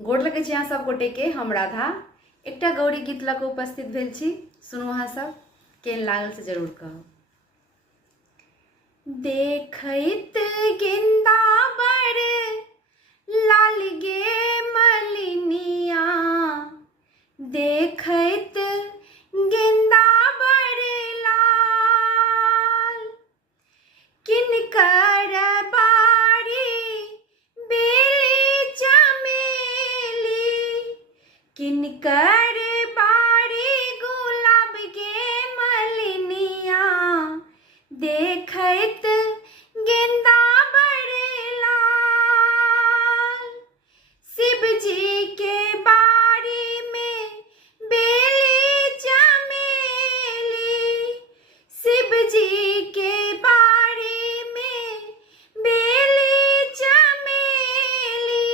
गोड़ लगै छी अहाँ सब गोटे के। हम राधा एकटा गौरी गीत लऽ कऽ उपस्थित भेल छी। सुनू अहाँ सब, केहन लागल से जरूर कहब। देखैत गेंदा बड़ लाल गे मलिनिया, देखैत गेंदा बड़ लाल, किनकर बारी बेली चमेली, किनकर बारी गुलाब गे मलिनिया, देखैत गेंदा बड़ लाल। शिव जी के बारी में बेली चमेली, शिव जी के बारी में बेली चमेली,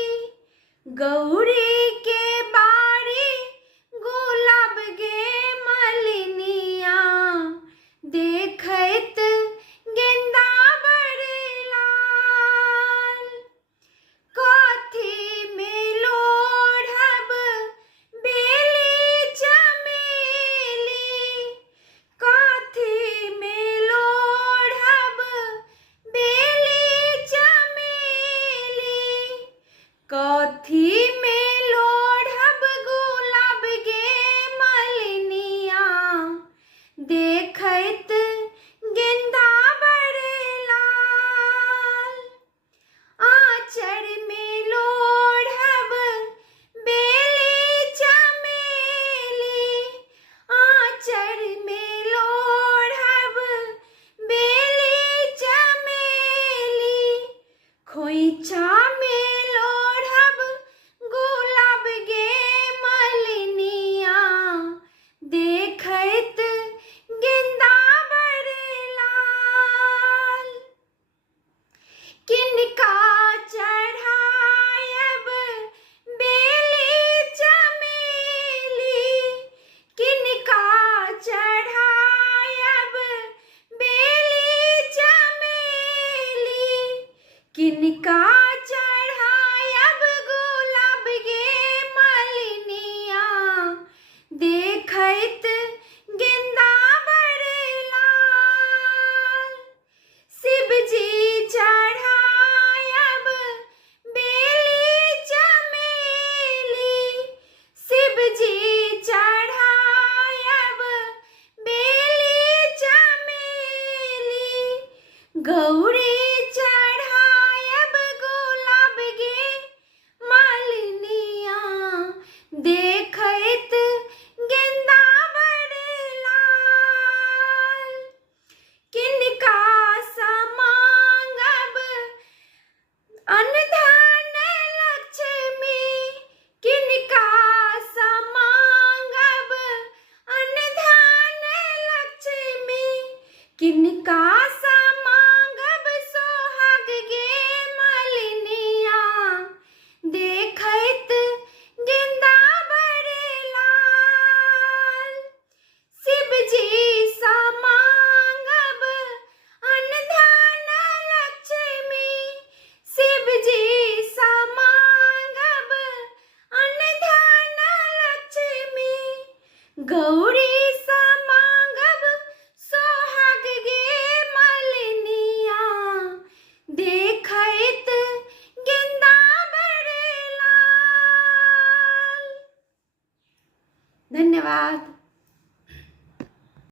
गौरी के बारी गुलाब गे मलिनिया, देखैत गेंदा बड़ लाल। कथी में लोढ़ब बेली चमेली, कथी में लोढ़ब बेली चमेली, कथी में लोढ़ब गुलाब गे मलिनिया, देखैत गेंदा बड़ लाल। आँचर में लोढ़ब बेली चमेली, आँचर में लोढ़ब बेली चमेली, खोइछा में लोढ़ब गुलाब गे मलिनिया, देखैत गेंदा बड़ लाल। किनका चढ़ायब बेली चमेली, किनका चढ़ायब बेली चमेली, किनका चढ़ायब गुलाब गे मलिनिया, देखैत गेंदा बड़ लाल। शिव जी चढ़ायब बेली चमेली, शिव जी चढ़ायब बेली चमेली, गौरी चढ़ायब गुलाब गे मलिनिया, देखैत गेंदा बड़ लाल। किनका समांगब अनधन लक्ष्मी, किनका समांगब अनधन लक्ष्मी, किनका समांगब सोहाग गे मलिनिया, देखैत गेंदा बड़ लाल। शिव जी समांगब अनधन लक्ष्मी, शिव जी समांगब अनधन लक्ष्मी, गौरी समांगब सोहाग गे मलिनिया, देखैत गेंदा बड़ लाल। धन्यवाद।